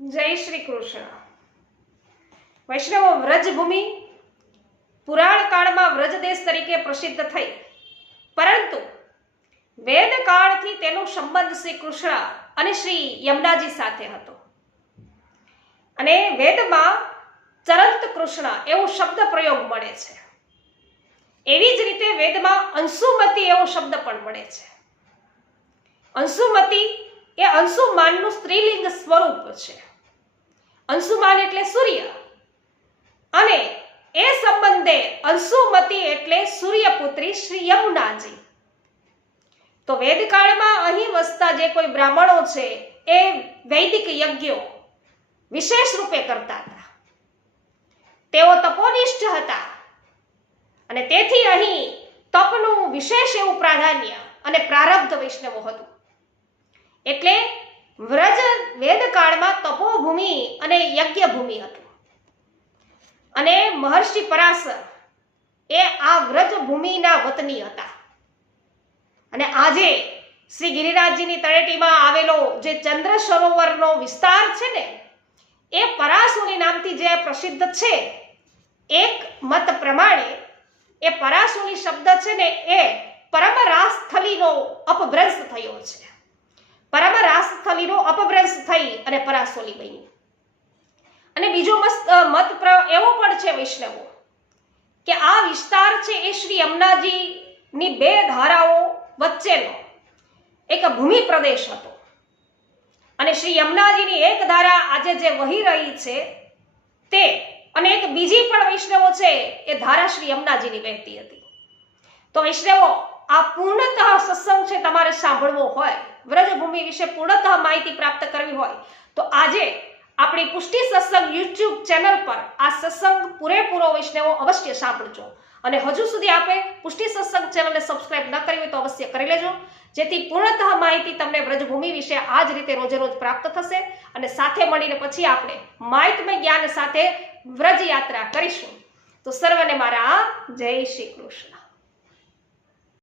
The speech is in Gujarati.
જય શ્રી કૃષ્ણ. વૈષ્ણવો, વ્રજભૂમિ પુરાણ કાળમાં વ્રજદેશ તરીકે પ્રસિદ્ધ થઈ, પરંતુ વેદકાળથી તેનો સંબંધ શ્રી કૃષ્ણ અને શ્રી યમુનાજી સાથે હતો. અને વેદમાં ચરંત કૃષ્ણ એવો શબ્દ પ્રયોગ મળે છે. એવી જ રીતે વેદમાં અંશુમતી એવો શબ્દ પણ મળે છે. અંશુમતી એ અંશુમાનનું સ્ત્રીલિંગ સ્વરૂપ છે. અંશુમાન એટલે સૂર્ય, અને એ સંબંધે અંશુમતી એટલે સૂર્યપુત્રી શ્રી યમુનાજી. તો વેદકાળમાં અહીં વસતા જે કોઈ બ્રાહ્મણો છે એ વૈદિક યજ્ઞો વિશેષ રૂપે કરતા હતા. તેઓ તપોનિષ્ઠ હતા, અને તેથી અહીં તપનું વિશેષ એવું પ્રાધાન્ય અને પ્રારબ્ધ વૈષ્ણવો હતું. એટલે વ્રજ વેદકાળમાં તપોભૂમિ અને યજ્ઞભૂમિ હતું. અને મહર્ષિ પરાશર એ આ વ્રજભૂમિના વતની હતા. અને આજે શ્રી ગિરિરાજજીની તળેટીમાં આવેલો જે ચંદ્ર સરોવરનો વિસ્તાર છે ને, એ પરાસુની નામથી જે પ્રસિદ્ધ છે. એક મત પ્રમાણે એ પરાસુની શબ્દ છે ને એ પરમરાસસ્થલીનો અપભ્રંશ થયો છે. પરમરાસસ્થલીનો અપભ્રંશ થઈ અને પરાસોલી બની. અને બીજો મત એવો પણ છે વૈષ્ણવો કે આ વિસ્તાર છે એ શ્રી યમુનાજીની બે ધારાઓ વચ્ચેનો એક ભૂમિ પ્રદેશ હતો. અને શ્રી યમુનાજીની એક ધારા આજે જે વહી રહી છે તે, અને એક બીજી પણ વૈષ્ણવો છે એ ધારા શ્રી યમુનાજીની વહેતી હતી. તો વૈષ્ણવો, આ પૂર્ણતઃ સત્સંગ છે તમારે સાંભળવો હોય, વ્રજભૂમિ વિશે પૂર્ણતઃ માહિતી પ્રાપ્ત કરવી હોય, તો આજે આપણી પુષ્ટિ સત્સંગ યુટ્યુબ ચેનલ પર આ સત્સંગ પૂરેપૂરો વૈષ્ણવો અવશ્ય સાંભળજો. અને હજુ સુધી આપે પુષ્ટિ સત્સંગ ચેનલને સબસ્ક્રાઇબ ન કરી હોય તો અવશ્ય કરી લેજો, જેથી પૂર્ણતઃ માહિતી તમને વ્રજભૂમિ વિશે આ જ રીતે રોજે રોજ પ્રાપ્ત થશે. અને સાથે મળીને પછી આપણે માહિતમય જ્ઞાન સાથે વ્રજ યાત્રા કરીશું. તો સર્વને મારા જય શ્રી કૃષ્ણ.